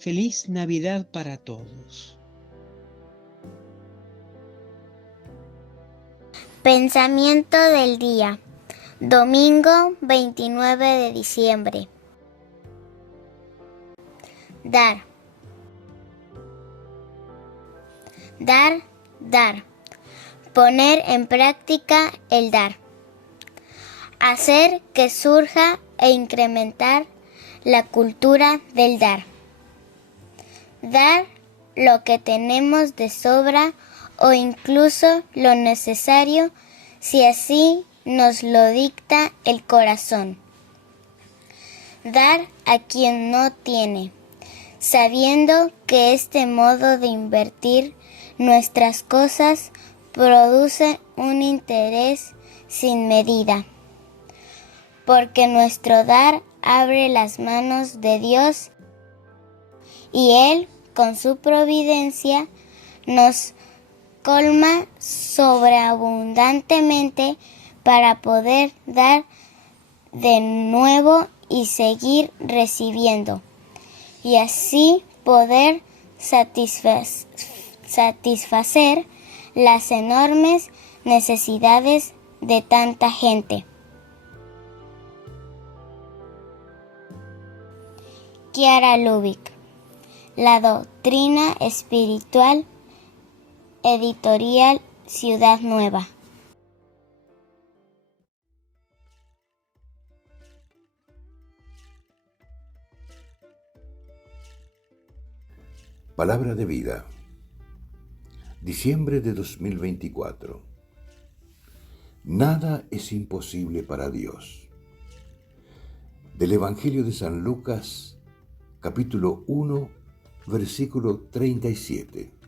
Feliz Navidad para todos. Pensamiento del día, domingo 29 de diciembre. Dar. Dar, dar. Poner en práctica el dar. Hacer que surja e incrementar la cultura del dar. Dar lo que tenemos de sobra o incluso lo necesario si así nos lo dicta el corazón. Dar a quien no tiene, sabiendo que este modo de invertir nuestras cosas produce un interés sin medida, porque nuestro dar abre las manos de Dios y Él, con su providencia, nos colma sobreabundantemente para poder dar de nuevo y seguir recibiendo, y así poder satisfacer las enormes necesidades de tanta gente. Chiara Lubich, La Doctrina Espiritual, Editorial Ciudad Nueva. Palabra de vida. Diciembre de 2024. Nada es imposible para Dios. Del Evangelio de San Lucas, capítulo 1, versículo 37.